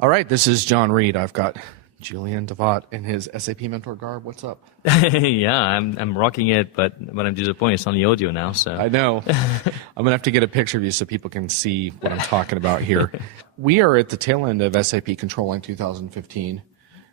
All right, this is John Reed. I've got Julien Delvat in his SAP Mentor garb. What's up? Yeah, I'm rocking it, but I'm disappointed. It's on the audio now, so. I know. I'm going to have to get a picture of you so people can see what I'm talking about here. We are at the tail end of SAP Controlling 2015,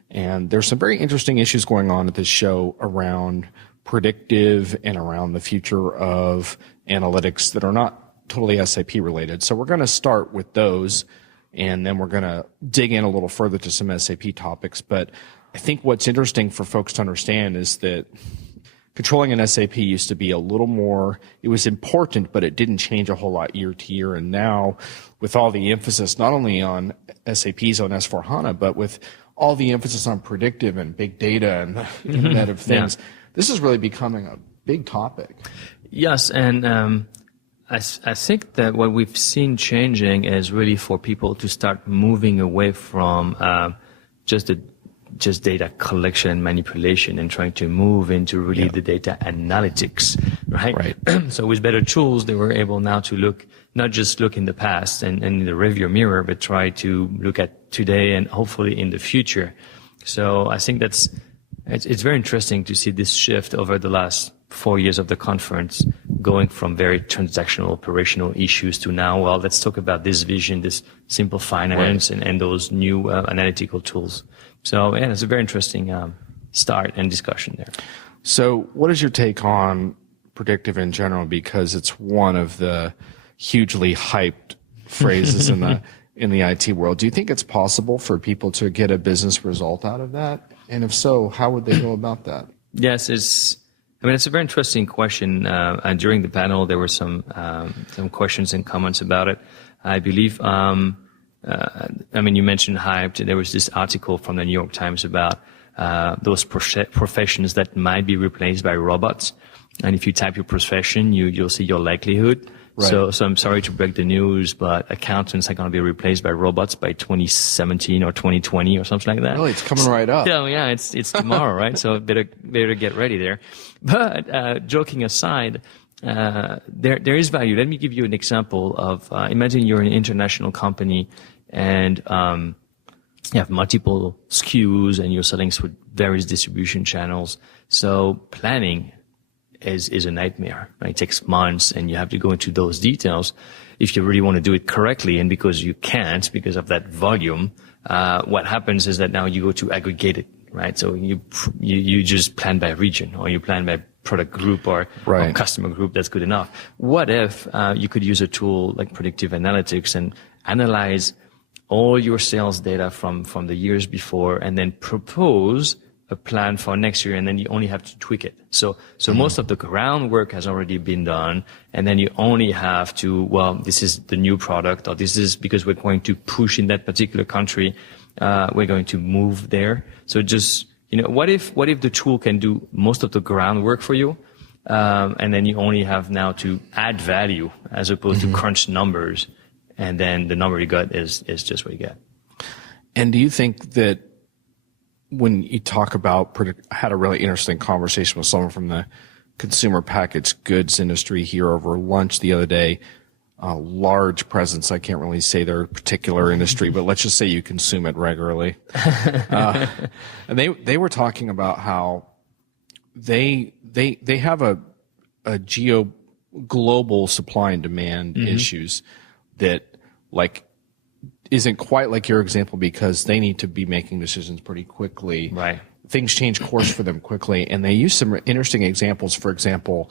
and there's some very interesting issues going on at this show around predictive and around the future of analytics that are not totally SAP related. So we're going to start with those, and then we're going to dig in a little further to some SAP topics. But I think what's interesting for folks to understand is that controlling in SAP used to be a little more, it was important, but it didn't change a whole lot year to year. And now, with all the emphasis not only on SAP's on S/4HANA, but with all the emphasis on predictive and big data and the Internet of Things, this is really becoming a big topic. Yes, and I think that what we've seen changing is really for people to start moving away from just data collection and manipulation and trying to move into really the data analytics, right? Right. So with better tools, they were able now to not just look in the past and in the rearview mirror, but try to look at today and hopefully in the future. So I think it's very interesting to see this shift over the last 4 years of the conference, going from very transactional operational issues to now, well, let's talk about this vision, this simple finance, and those new analytical tools. So, yeah, it's a very interesting start and discussion there. So what is your take on predictive in general? Because it's one of the hugely hyped phrases in the IT world. Do you think it's possible for people to get a business result out of that? And if so, how would they go about that? Yes, it's a very interesting question. And during the panel, there were some questions and comments about it. I believe, you mentioned hyped. There was this article from the New York Times about those professions that might be replaced by robots. And if you type your profession, you'll see your likelihood. Right. So I'm sorry to break the news, but accountants are going to be replaced by robots by 2017 or 2020 or something like that. Really, it's coming right up. Yeah, it's tomorrow, right? So better get ready there. But joking aside, there is value. Let me give you an example of imagine you're an international company and you have multiple SKUs and you're selling through various distribution channels. So planning is a nightmare, right? It takes months and you have to go into those details if you really want to do it correctly. And because you can't, because of that volume, what happens is that now you go to aggregate it, right? So you just plan by region or you plan by product group or customer group. That's good enough. What if you could use a tool like predictive analytics and analyze all your sales data from the years before and then propose a plan for next year, and then you only have to tweak it. So most of the groundwork has already been done, and then you only have to, well, this is the new product, or this is because we're going to push in that particular country, we're going to move there. So just, what if the tool can do most of the groundwork for you, and then you only have now to add value as opposed to crunch numbers, and then the number you got is just what you get. And do you think that when you talk about, I had a really interesting conversation with someone from the consumer packaged goods industry here over lunch the other day, a large presence. I can't really say their particular industry, but let's just say you consume it regularly. And they were talking about how they have a global supply and demand issues that isn't quite like your example because they need to be making decisions pretty quickly. Right. Things change course for them quickly. And they use some interesting examples. For example,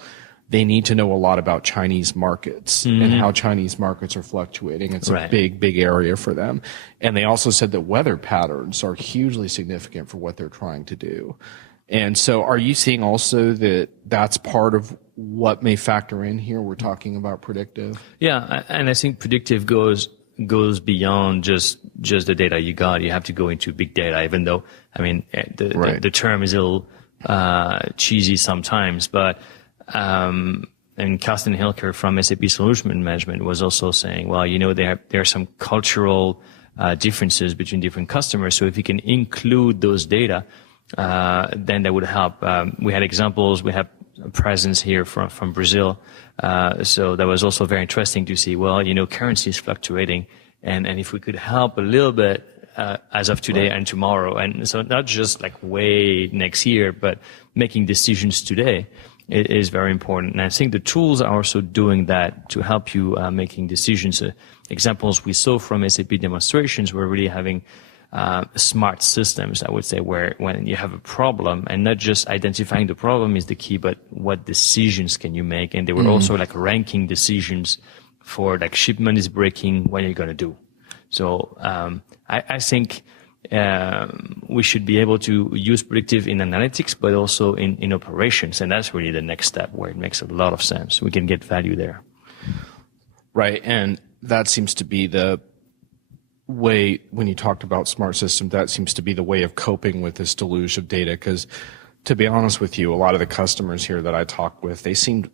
they need to know a lot about Chinese markets and how Chinese markets are fluctuating. It's a big area for them. And they also said that weather patterns are hugely significant for what they're trying to do. And so are you seeing also that that's part of what may factor in here? We're talking about predictive. Yeah. And I think predictive goes beyond just the data you got. You have to go into big data, even though, the term is a little cheesy sometimes, but and Carsten Hilker from SAP Solution Management was also saying, well, there are some cultural differences between different customers. So if you can include those data, then that would help. We had examples. We have a presence here from Brazil. So that was also very interesting to see, well, currency is fluctuating. And if we could help a little bit as of today and tomorrow. And so not just like way next year, but making decisions today is very important. And I think the tools are also doing that to help you making decisions. Examples we saw from SAP demonstrations were really having smart systems, I would say, where when you have a problem, and not just identifying the problem is the key, but what decisions can you make? And they were also like ranking decisions for like shipment is breaking, what are you going to do? So I think we should be able to use predictive in analytics, but also in operations. And that's really the next step where it makes a lot of sense. We can get value there. Right. And that seems to be the way, when you talked about smart systems, that seems to be the way of coping with this deluge of data. Because to be honest with you, a lot of the customers here that I talk with, they seemed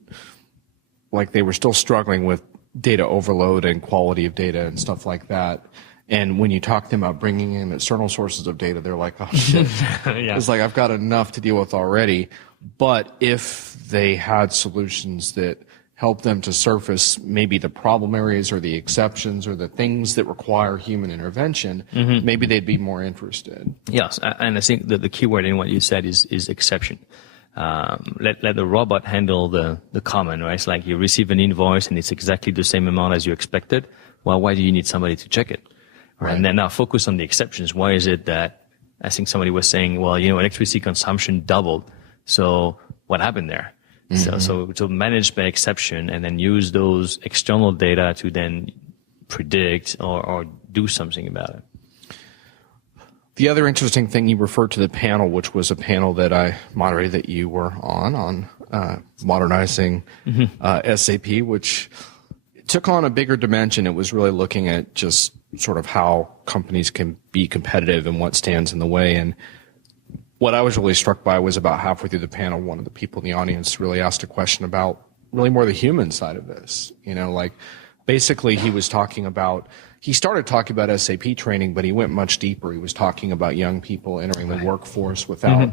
like they were still struggling with data overload and quality of data and stuff like that. And when you talk to them about bringing in external sources of data, they're like, oh shit, Yeah. It's like, I've got enough to deal with already. But if they had solutions that help them to surface maybe the problem areas or the exceptions or the things that require human intervention, maybe they'd be more interested. Yes, and I think that the key word in what you said is exception. Let the robot handle the common, right? It's like you receive an invoice and it's exactly the same amount as you expected. Well, why do you need somebody to check it? Right. And then now focus on the exceptions. Why is it that, I think somebody was saying, well, electricity consumption doubled. So what happened there? So to manage by exception and then use those external data to then predict or do something about it. The other interesting thing, you referred to the panel, which was a panel that I moderated that you were on modernizing SAP, which took on a bigger dimension. It was really looking at just sort of how companies can be competitive and what stands in the way. And what I was really struck by was about halfway through the panel, one of the people in the audience really asked a question about really more the human side of this. Like basically he started talking about SAP training, but he went much deeper. He was talking about young people entering the workforce without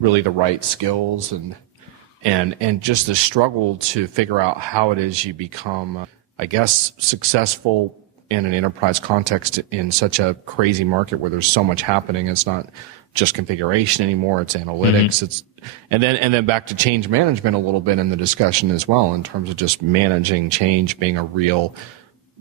really the right skills and just the struggle to figure out how it is you become, I guess, successful in an enterprise context in such a crazy market where there's so much happening. It's not just configuration anymore, it's analytics. And then back to change management a little bit in the discussion as well, in terms of just managing change being a real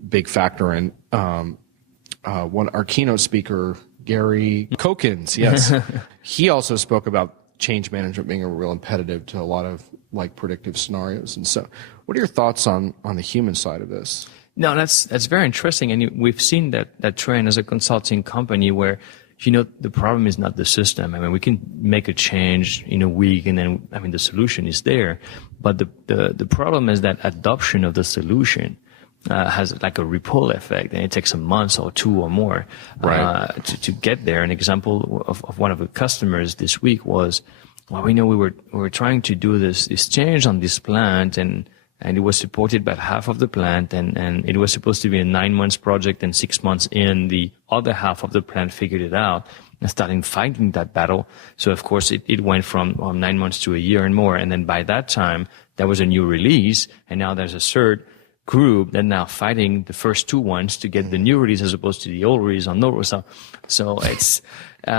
big factor. And our keynote speaker, Gary Kokins, yes, he also spoke about change management being a real imperative to a lot of like predictive scenarios. And so what are your thoughts on the human side of this? No, that's very interesting. And we've seen that trend as a consulting company where, the problem is not the system. I mean, we can make a change in a week and then, the solution is there. But the problem is that adoption of the solution has like a ripple effect, and it takes a month or two or more to get there. An example of one of the customers this week was, well, we were trying to do this change on this plant, and it was supported by half of the plant, and it was supposed to be a 9 months project, and 6 months in, the other half of the plant figured it out and started fighting that battle. So of course it went from 9 months to a year and more. And then by that time, there was a new release, and now there's a third group that now fighting the first two ones to get the new release as opposed to the old release on no. So it's,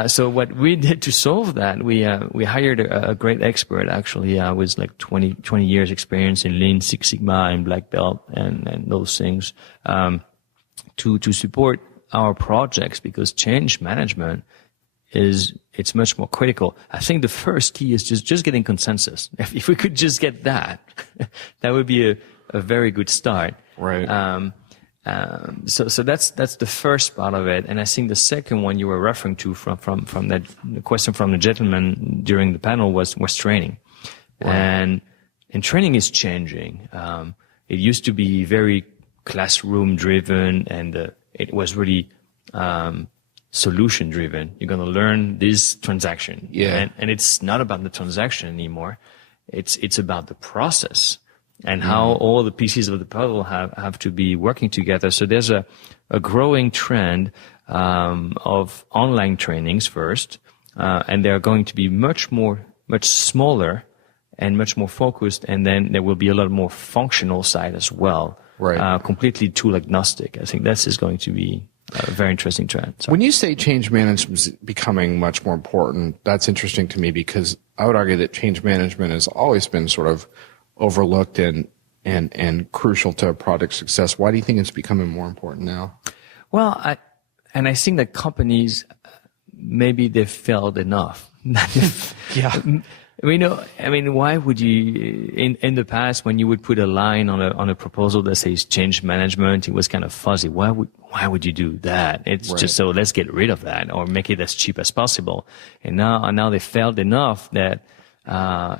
so what we did to solve that, we hired a great expert actually, with like 20 years experience in Lean Six Sigma and Black Belt and those things, to support our projects, because change management it's much more critical. I think the first key is just getting consensus. If we could just get that, that would be a very good start. Right. So that's the first part of it. And I think the second one you were referring to from that the question from the gentleman during the panel was training. Right. And training is changing. It used to be very classroom driven, and it was really solution driven. You're going to learn this transaction. Yeah. And it's not about the transaction anymore. It's about the process and how all the pieces of the puzzle have to be working together. So there's a growing trend of online trainings first, and they're going to be much smaller and much more focused, and then there will be a lot more functional side as well. Right. Completely tool agnostic. I think this is going to be a very interesting trend. So. When you say change management is becoming much more important, that's interesting to me because I would argue that change management has always been sort of overlooked and crucial to project success. Why do you think it's becoming more important now? Well, I think that companies, maybe they've failed enough. Yeah. Why would you, in the past, when you would put a line on a proposal that says change management, it was kind of fuzzy. Why would you do that? It's just so let's get rid of that or make it as cheap as possible. And now they failed enough that,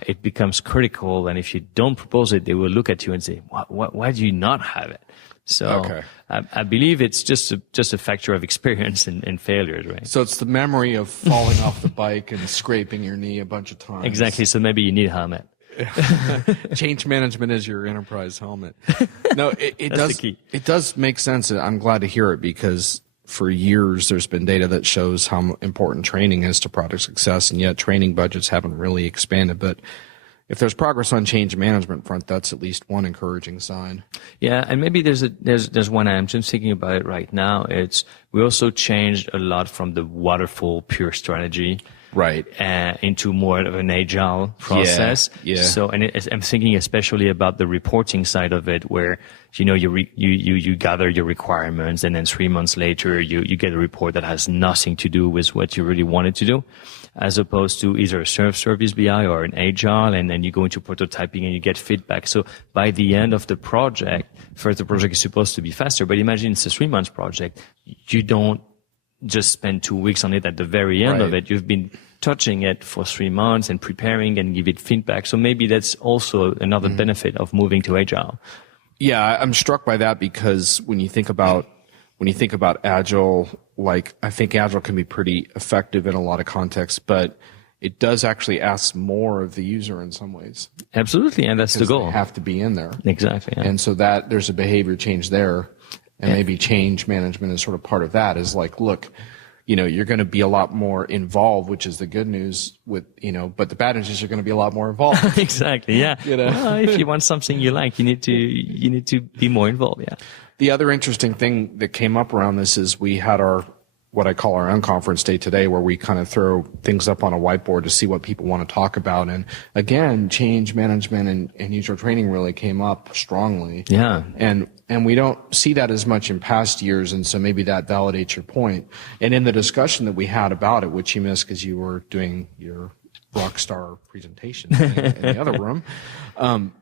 it becomes critical. And if you don't propose it, they will look at you and say, why do you not have it? So okay. I believe it's just a factor of experience and failures, right? So it's the memory of falling off the bike and scraping your knee a bunch of times. Exactly. So maybe you need a helmet. Change management is your enterprise helmet. No, it That's does. the key. It does make sense. I'm glad to hear it because for years there's been data that shows how important training is to project success, and yet training budgets haven't really expanded. But if there's progress on change management front, that's at least one encouraging sign. Yeah, and maybe there's one I'm just thinking about it right now. We also changed a lot from the waterfall pure strategy. Right. Into more of an agile process. Yeah. So, I'm thinking especially about the reporting side of it, where, you gather your requirements and then 3 months later you get a report that has nothing to do with what you really wanted to do, as opposed to either a service BI or an agile, and then you go into prototyping and you get feedback. So by the end of the project, first the project is supposed to be faster, but imagine it's a 3 month project. You don't just spend 2 weeks on it at the very end of it. You've been touching it for 3 months and preparing and give it feedback. So maybe that's also another benefit of moving to agile. Yeah, I'm struck by that because when you think about agile, like I think agile can be pretty effective in a lot of contexts, but it does actually ask more of the user in some ways. Absolutely, and that's the goal. They have to be in there. Exactly. Yeah. And so that there's a behavior change there. And maybe change management is sort of part of that, is like, look, you're going to be a lot more involved, which is the good news but the bad news is you're going to be a lot more involved. Exactly. Yeah. Well, if you want something you like, you need to be more involved. Yeah. The other interesting thing that came up around this is we had what I call our unconference day today, where we kind of throw things up on a whiteboard to see what people want to talk about. And again, change management and user training really came up strongly. Yeah. And we don't see that as much in past years, and so maybe that validates your point. And in the discussion that we had about it, which you missed because you were doing your rock star presentation in the other room,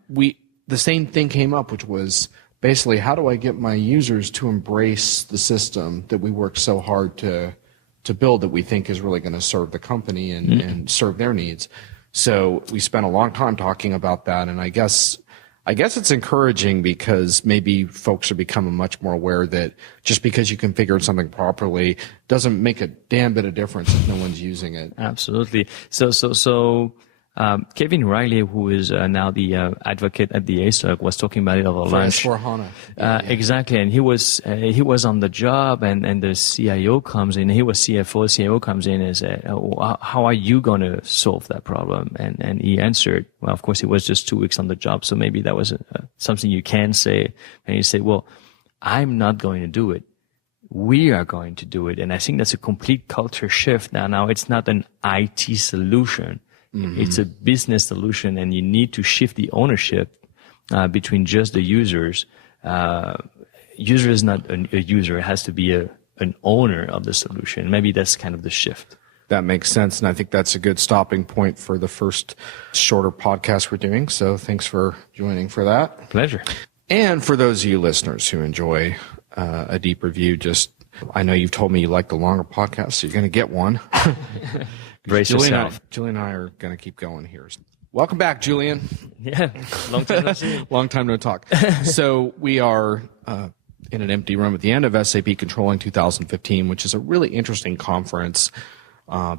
the same thing came up, which was basically, how do I get my users to embrace the system that we worked so hard to build, that we think is really going to serve the company and serve their needs? So we spent a long time talking about that, and I guess it's encouraging because maybe folks are becoming much more aware that just because you configured something properly doesn't make a damn bit of difference if no one's using it. Absolutely. So Kevin Riley, who is now the advocate at the ASOC, was talking about it over lunch. For HANA. Exactly. And he was on the job, and the CIO comes in. He was CFO. CIO comes in and said, how are you going to solve that problem? And he answered, well, of course, he was just 2 weeks on the job. So maybe that was something you can say. And he said, well, I'm not going to do it. We are going to do it. And I think that's a complete culture shift now. Now it's not an IT solution. Mm-hmm. It's a business solution, and you need to shift the ownership between just the users. User is not a user; it has to be an owner of the solution. Maybe that's kind of the shift. That makes sense, and I think that's a good stopping point for the first shorter podcast we're doing. So thanks for joining for that. Pleasure. And for those of you listeners who enjoy a deeper view, I know you've told me you like the longer podcast, so you're going to get one. Brace yourself. Julian and I are going to keep going here. Welcome back, Julian. Yeah, long time no see. Long time no talk. So we are in an empty room at the end of SAP Controlling 2015, which is a really interesting conference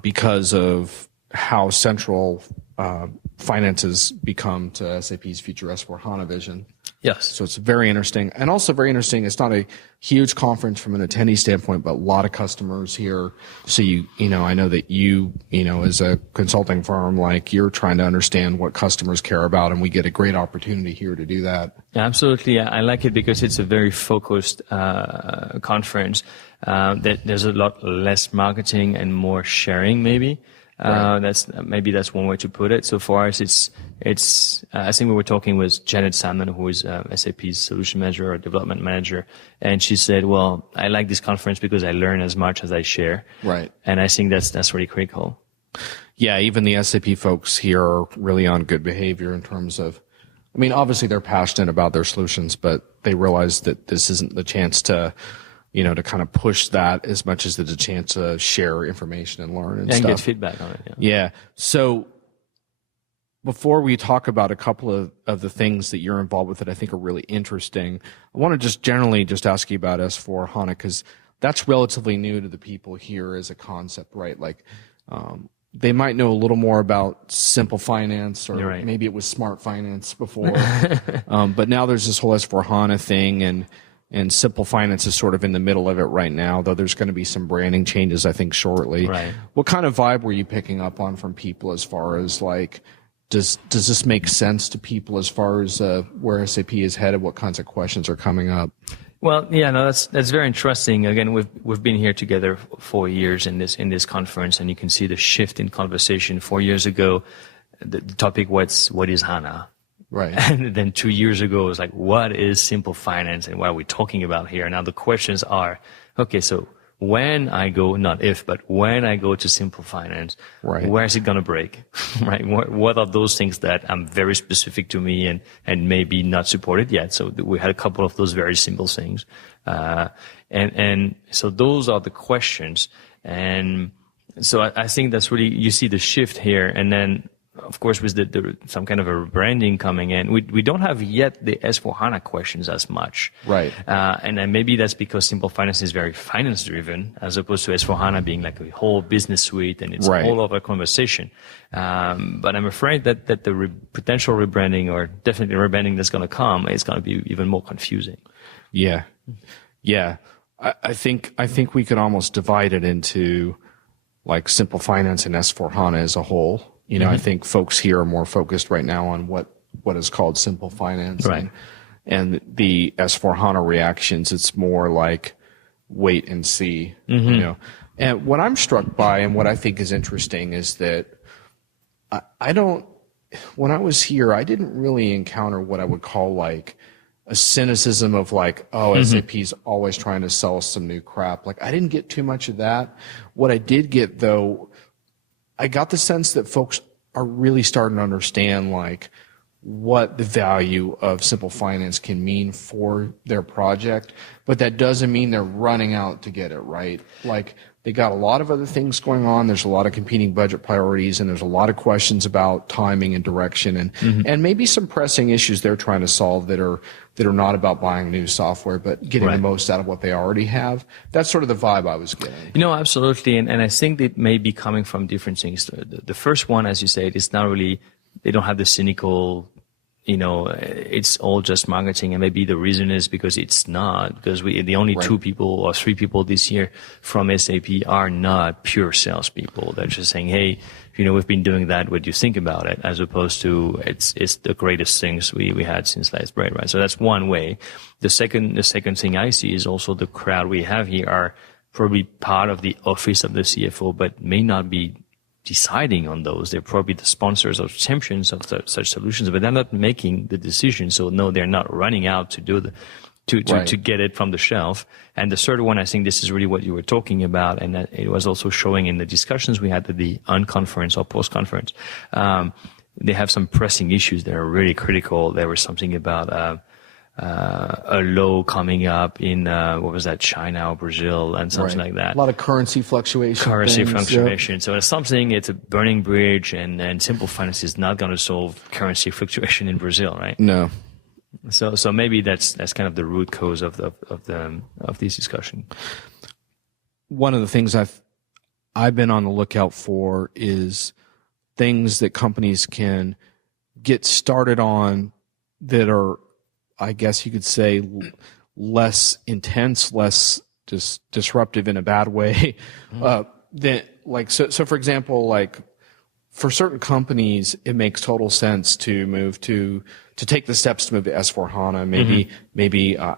because of how central finance has become to SAP's future S/4HANA vision. Yes. So it's very interesting. And also very interesting, it's not a huge conference from an attendee standpoint, but a lot of customers here. So I know that as a consulting firm, like you're trying to understand what customers care about, and we get a great opportunity here to do that. Yeah, absolutely. I like it because it's a very focused conference. That there's a lot less marketing and more sharing, maybe. Right. That's one way to put it. So for us, it's I think we were talking with Janet Salmon, who is SAP's solution manager or development manager, and she said, "Well, I like this conference because I learn as much as I share." Right. And I think that's really critical. Yeah, even the SAP folks here are really on good behavior in terms of, obviously they're passionate about their solutions, but they realize that this isn't the chance to kind of push that as much as it's a chance to share information and learn and stuff. Get feedback on it. Yeah. So before we talk about a couple of the things that you're involved with that I think are really interesting, I want to just generally just ask you about S/4HANA, because that's relatively new to the people here as a concept, right? Like, they might know a little more about simple finance, or right. Maybe it was smart finance before. But now there's this whole S/4HANA thing, and simple finance is sort of in the middle of it right now, though there's going to be some branding changes, I think, shortly. Right. What kind of vibe were you picking up on from people as far as like, does this make sense to people as far as where SAP is headed? What kinds of questions are coming up? Well, yeah, no, that's very interesting. Again, we've been here together 4 years in this conference, and you can see the shift in conversation. 4 years ago, the topic was, what is HANA? Right. And then 2 years ago, it was like, what is simple finance and what are we talking about here? Now the questions are, okay, so when I go, not if, but when I go to simple finance, right. Where is it going to break? Right? What are those things that are very specific to me and maybe not supported yet? So we had a couple of those very simple things. And so those are the questions. And so I think that's really, you see the shift here. And then, of course, with some kind of a branding coming in, we don't have yet the S/4HANA questions as much. Right. And then maybe that's because simple finance is very finance driven, as opposed to S/4HANA being like a whole business suite, and it's right. all of a conversation. But I'm afraid that the potential rebranding, or definitely rebranding that's going to come, is going to be even more confusing. Yeah. Yeah. I think we could almost divide it into like simple finance and S/4HANA as a whole. I think folks here are more focused right now on what is called simple finance, right. and the S/4HANA reactions. It's more like wait and see, And what I'm struck by, and what I think is interesting, is that when I was here, I didn't really encounter what I would call like a cynicism of like, SAP's always trying to sell us some new crap. Like, I didn't get too much of that. What I did get, though, I got the sense that folks are really starting to understand like what the value of simple finance can mean for their project, but that doesn't mean they're running out to get it right. Like, they got a lot of other things going on. There's a lot of competing budget priorities, and there's a lot of questions about timing and direction, and maybe some pressing issues they're trying to solve that are not about buying new software, but getting right. the most out of what they already have. That's sort of the vibe I was getting. Absolutely. And I think it may be coming from different things. The first one, as you said, is not really, they don't have the cynical, it's all just marketing, and maybe the reason is because it's not, because the only right. 2 people or 3 people this year from SAP are not pure salespeople. They're just saying, hey, we've been doing that. What do you think about it? As opposed to it's the greatest things we had since sliced bread, right? So that's one way. The second thing I see is also the crowd we have here are probably part of the office of the CFO, but may not be deciding on those. They're probably the sponsors or champions of such solutions, but they're not making the decision. So no, they're not running out to do to get it from the shelf. And the third one, I think this is really what you were talking about, and that it was also showing in the discussions we had at the unconference or post-conference. They have some pressing issues that are really critical. There was something about a law coming up in China or Brazil, and something right. like that. A lot of currency fluctuation. Fluctuation. So it's a burning bridge, and simple finance is not going to solve currency fluctuation in Brazil, right? No. So maybe that's kind of the root cause of this discussion. One of the things I've been on the lookout for is things that companies can get started on that are I guess you could say, less intense, less disruptive in a bad way. So for example, like for certain companies, it makes total sense to move to take the steps to move to S/4HANA.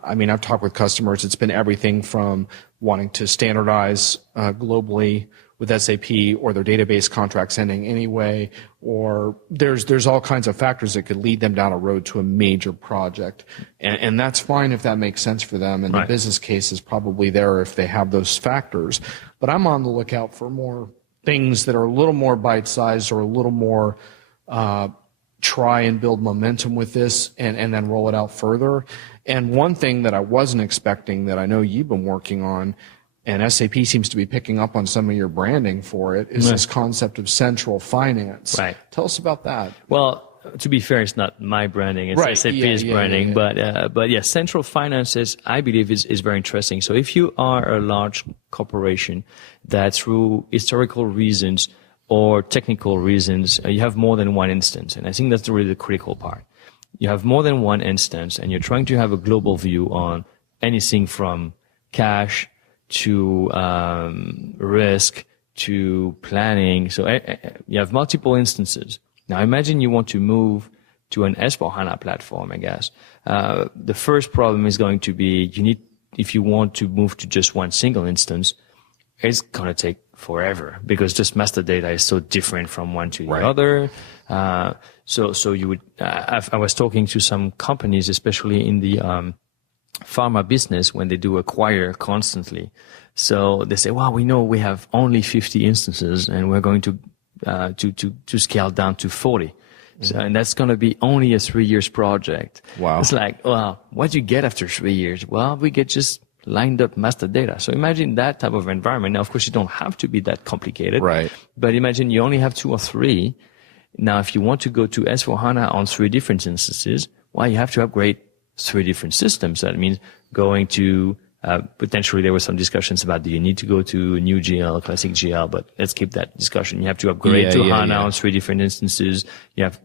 I mean, I've talked with customers. It's been everything from wanting to standardize globally with SAP, or their database contracts ending anyway, or there's all kinds of factors that could lead them down a road to a major project, and that's fine if that makes sense for them, and the business case is probably there if they have those factors. But I'm on the lookout for more things that are a little more bite-sized, or a little more try and build momentum with this and then roll it out further. And one thing that I wasn't expecting, that I know you've been working on, and SAP seems to be picking up on some of your branding for it, is this concept of central finance. Right. Tell us about that. Well, to be fair, it's not my branding, it's SAP's branding. But yes, central finance I believe is very interesting. So if you are a large corporation that through historical reasons or technical reasons, you have more than one instance, and I think that's really the critical part. You have more than one instance, and you're trying to have a global view on anything from cash to risk to planning. So you have multiple instances. Now imagine you want to move to an S/4HANA platform, I guess. The first problem is going to be if you want to move to just one single instance, it's going to take forever, because just master data is so different from one to the other. So you would, I was talking to some companies, especially in the pharma business, when they do acquire constantly. So they say, well, we know we have only 50 instances and we're going to scale down to 40. So, and that's going to be only a 3 years project. Wow. It's like, well, what do you get after 3 years? Well, we get just lined up master data. So imagine that type of environment. Now, of course, you don't have to be that complicated. Right. But imagine you only have 2 or 3. Now, if you want to go to S/4HANA on 3 different instances, well, you have to upgrade 3 different systems. That means going to, potentially there were some discussions about, do you need to go to a new GL, classic GL, but let's keep that discussion. You have to upgrade to HANA on 3 different instances.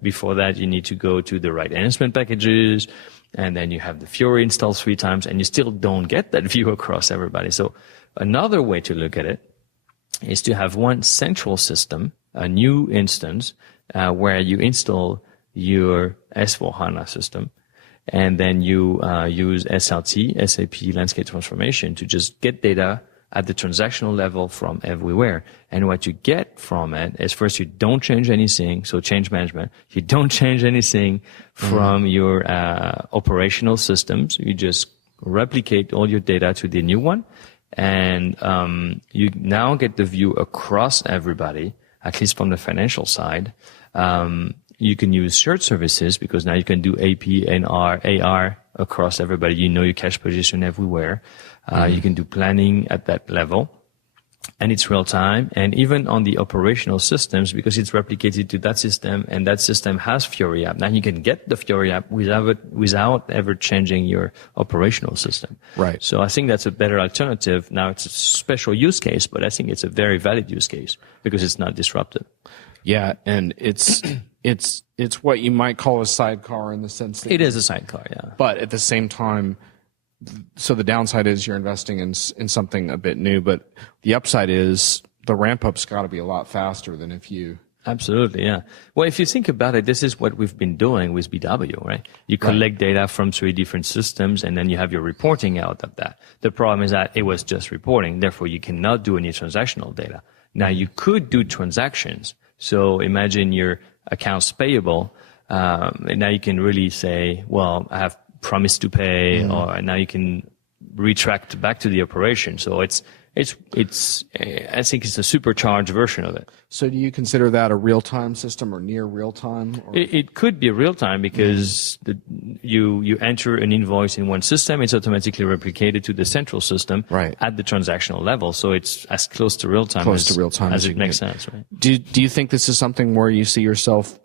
Before that, you need to go to the right enhancement packages, and then you have the Fiori installed 3 times, and you still don't get that view across everybody. So another way to look at it is to have one central system, a new instance, where you install your S/4HANA system, and then you use SLT, SAP Landscape Transformation, to just get data at the transactional level from everywhere. And what you get from it is, first, you don't change anything, so change management. You don't change anything from your operational systems. You just replicate all your data to the new one, and you now get the view across everybody, at least from the financial side. You can use shared services, because now you can do AP, NR, AR across everybody. You know your cash position everywhere. You can do planning at that level, and it's real time. And even on the operational systems, because it's replicated to that system, and that system has Fiori app. Now you can get the Fiori app without ever changing your operational system. Right. So I think that's a better alternative. Now it's a special use case, but I think it's a very valid use case because it's not disruptive. Yeah, and it's what you might call a sidecar, in the sense that it is a sidecar, yeah. But at the same time, so the downside is you're investing in something a bit new, but the upside is the ramp up's got to be a lot faster than if you. Absolutely, yeah. Well, if you think about it, this is what we've been doing with BW, right? You collect data from 3 different systems, and then you have your reporting out of that. The problem is that it was just reporting, therefore you cannot do any transactional data. Now you could do transactions. So imagine your accounts payable, and now you can really say, well, I have promised to pay, or now you can retract back to the operation. So I think it's a supercharged version of it. So do you consider that a real-time system or near real-time? It could be real-time, because you enter an invoice in one system, it's automatically replicated to the central system at the transactional level. So it's as close to real-time as it makes sense, right? Do you think this is something where you see yourself,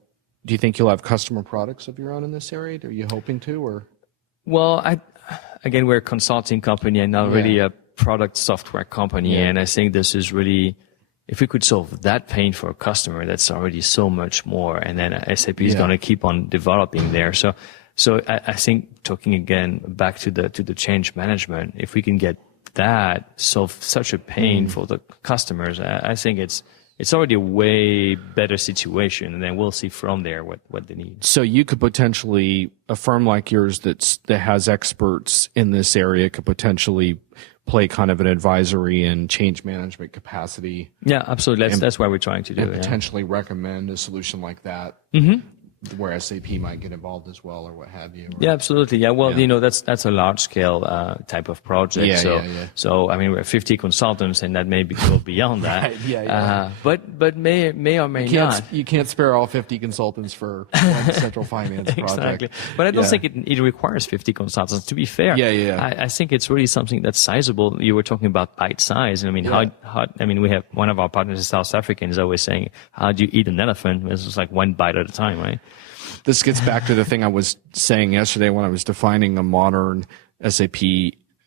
do you think you'll have customer products of your own in this area? Are you hoping to, or? Well, again, we're a consulting company and not really a product software company. And I think this is really, if we could solve that pain for a customer, that's already so much more. And then SAP is going to keep on developing there. So So I think talking again back to the change management, if we can get that solve such a pain for the customers, I think it's already a way better situation, and then we'll see from there what they need. So you could potentially, a firm like yours that has experts in this area could potentially play kind of an advisory and change management capacity. Yeah, absolutely. That's what we're trying to do. And potentially recommend a solution like that. Where SAP might get involved as well, or what have you. Yeah, absolutely. Yeah, well, that's a large scale type type of project. So I mean, we're 50 consultants, and that may go beyond that. Right. But may or may not. You can't spare all 50 consultants for one central finance project. Exactly. But I don't think it requires 50 consultants. To be fair, I think it's really something that's sizable. You were talking about bite size. I mean, we have one of our partners in South Africa is always saying, "How do you eat an elephant?" It's just like one bite at a time, right? This gets back to the thing I was saying yesterday when I was defining a modern SAP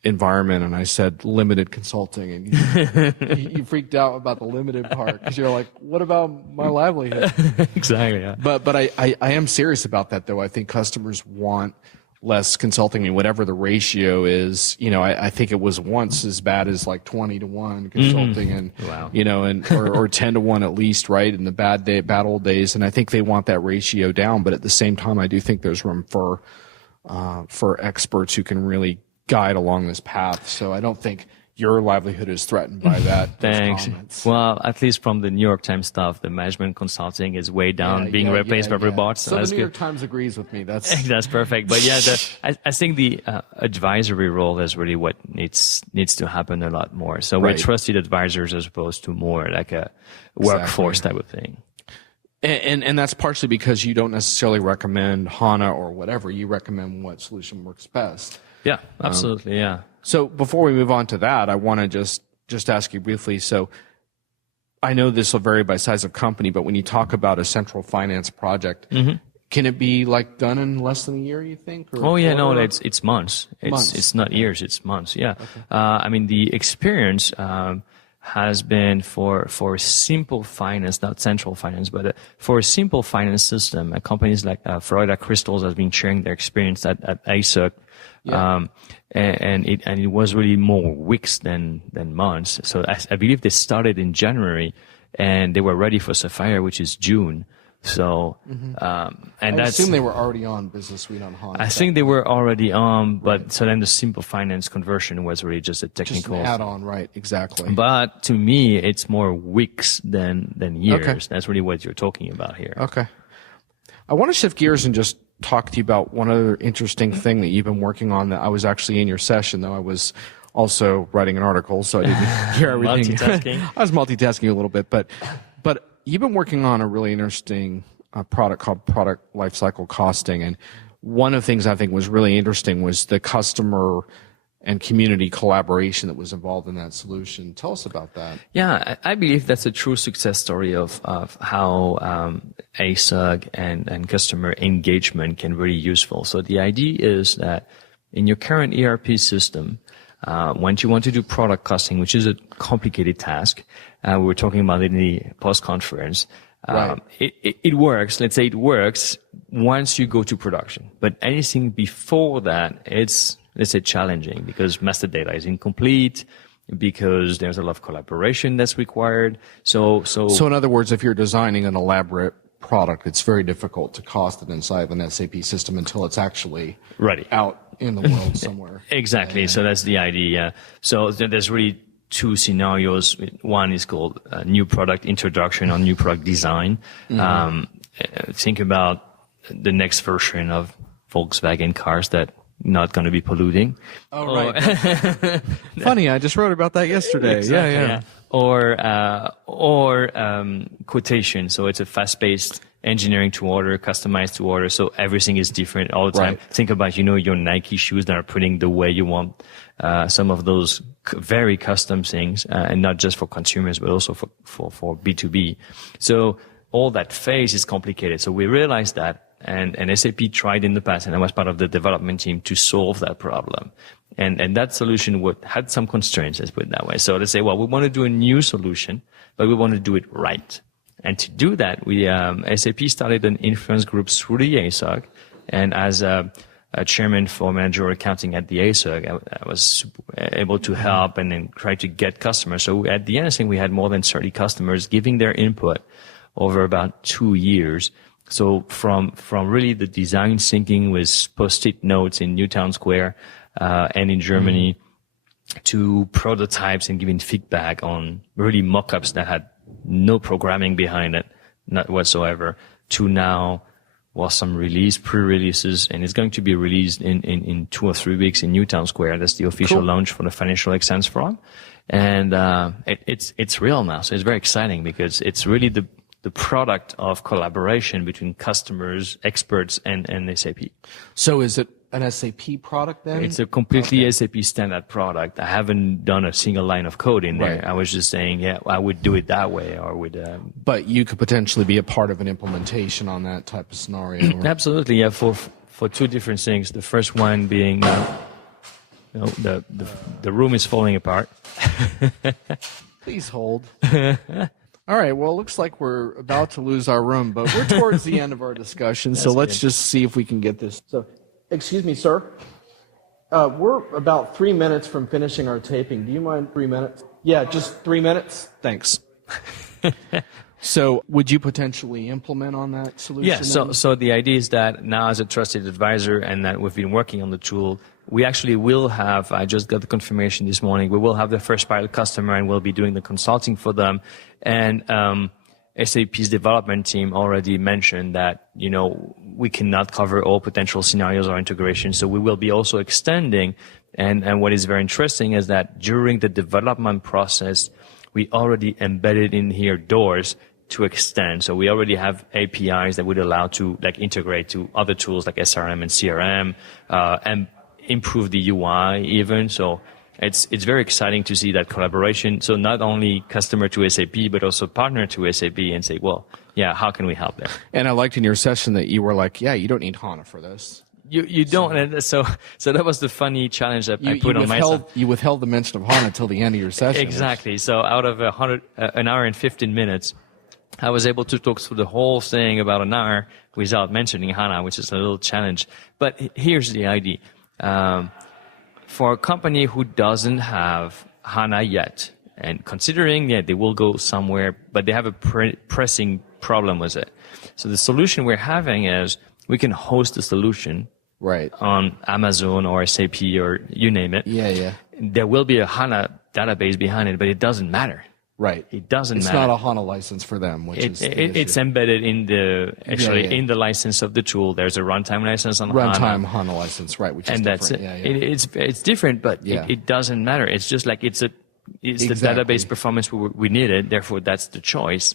environment, and I said limited consulting, and you freaked out about the limited part because you're like, what about my livelihood? Exactly. Yeah. But I am serious about that, though. I think customers want less consulting. I mean, whatever the ratio is, I think it was once as bad as like 20-1 consulting and, or 10-1 at least, right? In the bad old days. And I think they want that ratio down. But at the same time, I do think there's room for experts who can really guide along this path. So I don't think your livelihood is threatened by that. Thanks. Well, at least from the New York Times stuff, the management consulting is way down, being replaced by robots. So the New York Times agrees with me. That's perfect. But yeah, I think the advisory role is really what needs to happen a lot more. So we're trusted advisors as opposed to more like a workforce type of thing. And that's partially because you don't necessarily recommend HANA or whatever. You recommend what solution works best. Yeah, absolutely. Yeah. So before we move on to that, I want to just ask you briefly. So I know this will vary by size of company, but when you talk about a central finance project, can it be like done in less than a year, you think? Or it's months. It's not years, it's months. Yeah. Okay. I mean, the experience has been for simple finance, not central finance, but for a simple finance system, companies like Florida Crystals has been sharing their experience at ASUG. Yeah. And it was really more weeks than months. So I believe they started in January, and they were ready for Sapphire, which is June. So, I assume they were already on Business Suite on HANA. I think they were already on, but so then the simple finance conversion was really just a technical just an add-on, right? Exactly. But to me, it's more weeks than years. Okay. That's really what you're talking about here. Okay. I want to shift gears and just talk to you about one other interesting thing that you've been working on. That I was actually in your session, though I was also writing an article, so I didn't hear everything. Multitasking. I was multitasking a little bit, but you've been working on a really interesting product called product lifecycle costing, and one of the things I think was really interesting was the customer and community collaboration that was involved in that solution. Tell us about that. Yeah, I believe that's a true success story of how ASUG and customer engagement can be really useful. So the idea is that in your current ERP system, once you want to do product costing, which is a complicated task, we were talking about it in the post-conference, it works. Let's say it works once you go to production. But anything before that, it's, let's say, challenging because master data is incomplete, because there's a lot of collaboration that's required. So in other words, if you're designing an elaborate product, it's very difficult to cost it inside an SAP system until it's actually ready out in the world somewhere. Exactly. Yeah. So that's the idea. So there's really two scenarios. One is called new product introduction or new product design. Think about the next version of Volkswagen cars that not going to be polluting. Oh, right. Funny, I just wrote about that yesterday. Exactly, yeah. Or quotation. So it's a fast-paced engineering to order, customized to order. So everything is different all the time. Right. Think about, your Nike shoes that are printing the way you want. Some of those very custom things, and not just for consumers, but also for B2B. So all that phase is complicated. So we realized that. And SAP tried in the past, and I was part of the development team to solve that problem. And that solution had some constraints, let's put it that way. So let's say, well, we want to do a new solution, but we want to do it right. And to do that, SAP started an influence group through the ASOC And as a chairman for managerial accounting at the ASUG, I was able to help and then try to get customers. So at the end, I think we had more than 30 customers giving their input over about 2 years. So from really the design thinking with post-it notes in Newtown Square and in Germany to prototypes and giving feedback on really mock-ups that had no programming behind it, not whatsoever, to now, well, some pre-releases, and it's going to be released in 2 or 3 weeks in Newtown Square. That's the official launch for the Financial Excellence Forum. And it's real now, so it's very exciting because it's really the product of collaboration between customers, experts, and SAP. So is it an SAP product then? It's a completely SAP standard product. I haven't done a single line of code in there. Right. I was just saying, yeah, I would do it that way, or would. But you could potentially be a part of an implementation on that type of scenario. Absolutely, yeah. For 2 different things. The first one being, the room is falling apart. Please hold. All right, well, it looks like we're about to lose our room, but we're towards the end of our discussion, so let's just see if we can get this. So, excuse me, sir. We're about 3 minutes from finishing our taping. Do you mind 3 minutes? Yeah, just 3 minutes? Thanks. So would you potentially implement on that solution? Yeah, so the idea is that now as a trusted advisor and that we've been working on the tool, we actually will have, I just got the confirmation this morning, we will have the first pilot customer and we'll be doing the consulting for them. And SAP's development team already mentioned that, we cannot cover all potential scenarios or integrations. So we will be also extending. And what is very interesting is that during the development process, we already embedded in here doors to extend. So we already have APIs that would allow to integrate to other tools like SRM and CRM, and improve the UI even. So it's very exciting to see that collaboration. So not only customer to SAP, but also partner to SAP and say, well, yeah, how can we help there? And I liked in your session that you were like, yeah, you don't need HANA for this. You don't, and so that was the funny challenge that I put on myself. You withheld the mention of HANA till the end of your session. Exactly. So out of an hour and 15 minutes, I was able to talk through the whole thing about an hour without mentioning HANA, which is a little challenge. But here's the idea. For a company who doesn't have HANA yet, and considering they will go somewhere, but they have a pressing problem with it. So the solution we're having is we can host the solution on Amazon or SAP or you name it. Yeah. There will be a HANA database behind it, but it doesn't matter. Right. It doesn't matter. It's not a HANA license for them, which is it's embedded in in the license of the tool. There's a runtime license on runtime HANA license, right? Which is and different. That's it. It's different, but it doesn't matter. It's just like it's the database performance we needed. Therefore, that's the choice.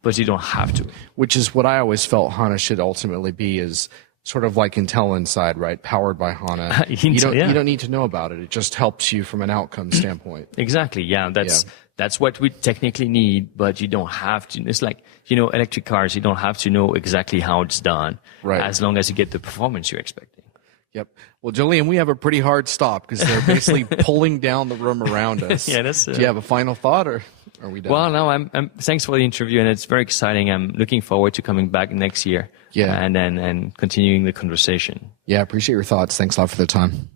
But you don't have to. Which is what I always felt HANA should ultimately be, is sort of like Intel Inside, right? Powered by HANA. You don't need to know about it. It just helps you from an outcome standpoint. Exactly. Yeah. That's what we technically need, but you don't have to. It's like, electric cars, you don't have to know exactly how it's done. Right. As long as you get the performance you're expecting. Yep. Well, Julien, we have a pretty hard stop because they're basically pulling down the room around us. Yeah, that's. Do you have a final thought, or are we done? Well, no. I'm. Thanks for the interview, and it's very exciting. I'm looking forward to coming back next year. Yeah. And continuing the conversation. Yeah, appreciate your thoughts. Thanks a lot for the time.